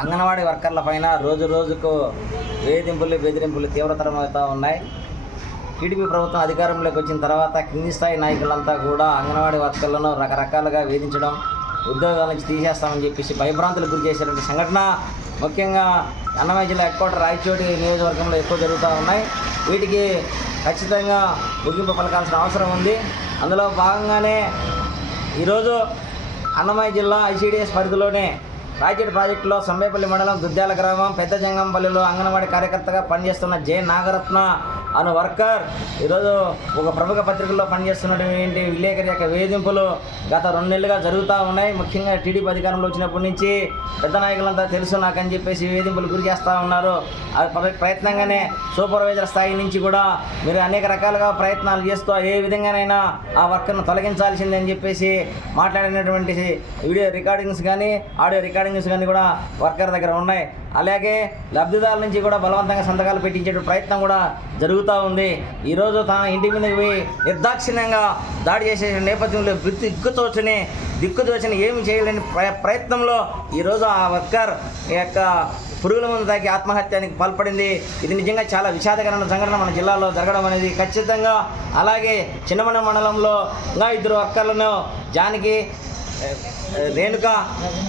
అంగన్వాడీ వర్కర్ల పైన రోజు రోజుకు వేధింపులు బెదిరింపులు తీవ్రతరమవుతూ ఉన్నాయి. టీడీపీ ప్రభుత్వం అధికారంలోకి వచ్చిన తర్వాత కింది స్థాయి నాయకులంతా కూడా అంగన్వాడీ వర్కర్లను రకరకాలుగా వేధించడం ఉద్యోగాల నుంచి తీసేస్తామని చెప్పేసి భయభ్రాంతులకు గురి చేసినటువంటి సంఘటన ముఖ్యంగా అన్నమయ్య జిల్లా హెడ్ క్వార్టర్ రాయచోటి నియోజకవర్గంలో ఎక్కువ జరుగుతూ ఉన్నాయి. వీటికి ఖచ్చితంగా ముగింపు పలకాల్సిన అవసరం ఉంది. అందులో భాగంగానే ఈరోజు అన్నమయ్య జిల్లా ఐసీడీఎస్ పరిధిలోనే రాయచోటి ప్రాజెక్టులో సంబేపల్లి మండలం దుద్యాల గ్రామం పెద్ద జంగంపల్లిలో అంగన్వాడీ కార్యకర్తగా పనిచేస్తున్న జె నాగరత్న. అను వర్కర్ ఈరోజు ఒక ప్రముఖ పత్రికల్లో పనిచేస్తున్నటువంటి విలేకరి యొక్క వేధింపులు గత రెండు నెలలుగా జరుగుతూ ఉన్నాయి. ముఖ్యంగా టీడీపీ అధికారంలో వచ్చినప్పటి నుంచి పెద్ద నాయకులంతా తెలుసు నాకని చెప్పేసి వేధింపులు గురి చేస్తూ ఉన్నారు. అది ప్రయత్నంగానే సూపర్వైజర్ స్థాయి నుంచి కూడా మీరు అనేక రకాలుగా ప్రయత్నాలు చేస్తూ ఏ విధంగానైనా ఆ వర్కర్ను తొలగించాల్సిందే అని చెప్పేసి మాట్లాడినటువంటి వీడియో రికార్డింగ్స్ కానీ ఆడియో రికార్డింగ్స్ కానీ కూడా వర్కర్ దగ్గర ఉన్నాయి. అలాగే లబ్ధిదారుల నుంచి కూడా బలవంతంగా సంతకాలు పెట్టించే ప్రయత్నం కూడా జరుగుతూ ఉంది. ఈరోజు తన ఇంటి మీదకి పోయి నిర్దాక్షిణ్యంగా దాడి చేసే నేపథ్యంలో దిక్కుతోచని దిక్కుతోచని ఏమి చేయలేని ప్ర- ప్రయత్నంలో ఈరోజు ఆ వర్కర్ యొక్క పురుగుల ముందు తాకి ఆత్మహత్యానికి పాల్పడింది. ఇది నిజంగా చాలా విషాదకరమైన సంఘటన మన జిల్లాలో జరగడం అనేది ఖచ్చితంగా. అలాగే చిన్నమన మండలంలో ఇంకా ఇద్దరు వర్కర్లను జానికి రేణుక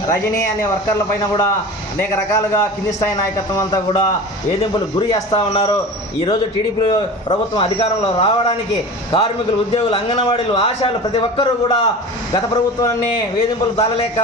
రజని అనే వర్కర్ల పైన కూడా అనేక రకాలుగా కింది స్థాయి నాయకత్వం అంతా కూడా వేధింపులు గురి చేస్తూ ఉన్నారు. ఈరోజు టీడీపీ ప్రభుత్వం అధికారంలో రావడానికి కార్మికులు ఉద్యోగులు అంగన్వాడీలు ఆశాలు ప్రతి ఒక్కరూ కూడా గత ప్రభుత్వాన్ని వేధింపులు తాళలేక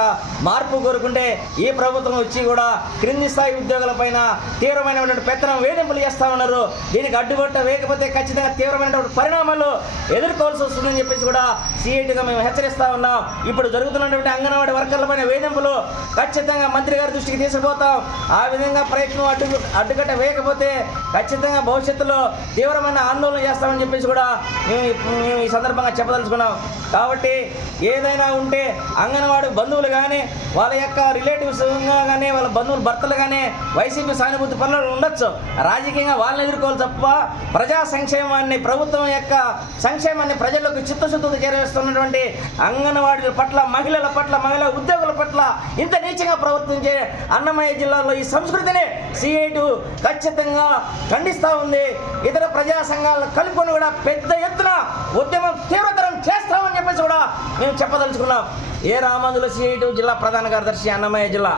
మార్పు కోరుకుంటే ఈ ప్రభుత్వం వచ్చి కూడా క్రింది స్థాయి ఉద్యోగుల పైన తీవ్రమైనటువంటి పెత్తనం వేధింపులు చేస్తూ ఉన్నారు. దీనికి అడ్డుగొట్ట వేయకపోతే ఖచ్చితంగా తీవ్రమైనటువంటి పరిణామాలు ఎదుర్కోవాల్సి వస్తుందని చెప్పేసి కూడా సిఐటిగా మేము హెచ్చరిస్తా ఉన్నాం. ఇప్పుడు జరుగుతున్నటువంటి అంగన్ అంగన్వాడీ వర్కర్ల వేధింపులు ఖచ్చితంగా మంత్రి గారి దృష్టికి తీసుకుపోతాం. ఆ విధంగా ప్రయత్నం అడ్డు అడ్డుకట్ట వేయకపోతే ఖచ్చితంగా భవిష్యత్తులో తీవ్రమైన ఆందోళన చేస్తామని చెప్పేసి కూడా మేము ఈ- మేము ఈ సందర్భంగా చెప్పదలుచుకున్నాం. కాబట్టి ఏదైనా ఉంటే అంగన్వాడీ బంధువులు కానీ వాళ్ళ యొక్క రిలేటివ్స్ కానీ వాళ్ళ బంధువుల భర్తలు కానీ వైసీపీ సానుభూతి పనులు ఉండొచ్చు. రాజకీయంగా వాళ్ళని ఎదుర్కోవాలి తప్ప ప్రజా సంక్షేమాన్ని ప్రభుత్వం యొక్క సంక్షేమాన్ని ప్రజలకు చిత్తశుద్ధితో చేరవేస్తున్నటువంటి అంగన్వాడీల పట్ల మహిళల పట్ల మహిళా ఉద్యోగుల పట్ల ఇంత నీచంగా ప్రవర్తించే అన్నమయ్య జిల్లాలో ఈ సంస్కృతిని సిఐటు ఖచ్చితంగా ఖండిస్తూ ఉంది. ఇతర ప్రజా సంఘాలను కలుపుకొని కూడా పెద్ద ఎత్తున ఉద్యమం తీవ్రతరం చేస్తామని చెప్పేసి కూడా మేము చెప్పదలుచుకున్నాం. ఏ రామందుల సిఐటు జిల్లా ప్రధాన కార్యదర్శి అన్నమయ్య జిల్లా?